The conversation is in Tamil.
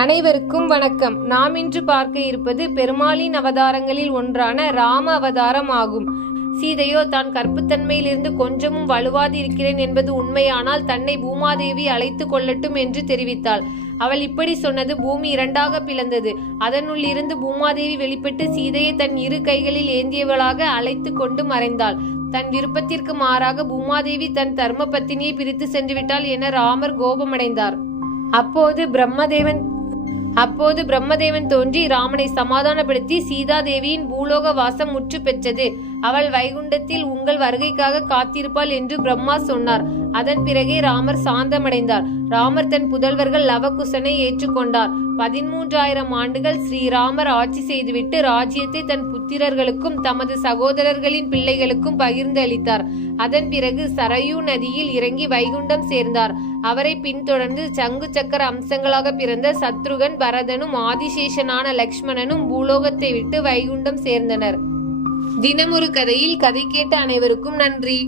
அனைவருக்கும் வணக்கம். நாம் இன்று பார்க்க இருப்பது பெருமாளின் அவதாரங்களில் ஒன்றான ராம அவதாரம் ஆகும். சீதையோ தான் கற்புத்தன்மையிலிருந்து கொஞ்சமும் வலுவாது இருக்கிறேன் என்பது உண்மையானால் தன்னை பூமாதேவி அழைத்து கொள்ளட்டும் என்று தெரிவித்தாள். அவள் இப்படி சொன்னது பூமி இரண்டாக பிளந்தது. அதனுள் இருந்து பூமாதேவி வெளிப்பட்டு சீதையை தன் இரு கைகளில் ஏந்தியவளாக அழைத்து கொண்டு மறைந்தாள். தன் விருப்பத்திற்கு மாறாக பூமாதேவி தன் தர்ம பத்தினியை பிரித்து சென்றுவிட்டாள் என ராமர் கோபமடைந்தார். அப்போது பிரம்மதேவன் தோன்றி ராமனை சமாதானப்படுத்தி சீதாதேவியின் பூலோக வாசம் முற்று பெற்றது. அவள் வைகுண்டத்தில் உங்கள் வருகைக்காக காத்திருப்பாள் என்று பிரம்மா சொன்னார். அதன் பிறகே ராமர் சாந்தமடைந்தார். ராமர் தன் புதல்வர்கள் லவகுசனை ஏற்றுக்கொண்டார். 13,000 ஆண்டுகள் ஸ்ரீராமர் ஆட்சி செய்துவிட்டு ராஜ்யத்தை தன் புத்திரர்களுக்கும் தமது சகோதரர்களின் பிள்ளைகளுக்கும் பகிர்ந்து அளித்தார். அதன் பிறகு சரயு நதியில் இறங்கி வைகுண்டம் சேர்ந்தார். அவரை பின்தொடர்ந்து சங்கு சக்கர அம்சங்களாக பிறந்த சத்ருகன், பரதனும் ஆதிசேஷனான லக்ஷ்மணனும் பூலோகத்தை விட்டு வைகுண்டம் சேர்ந்தனர். தினமொரு கதையில் கதை கேட்ட அனைவருக்கும் நன்றி.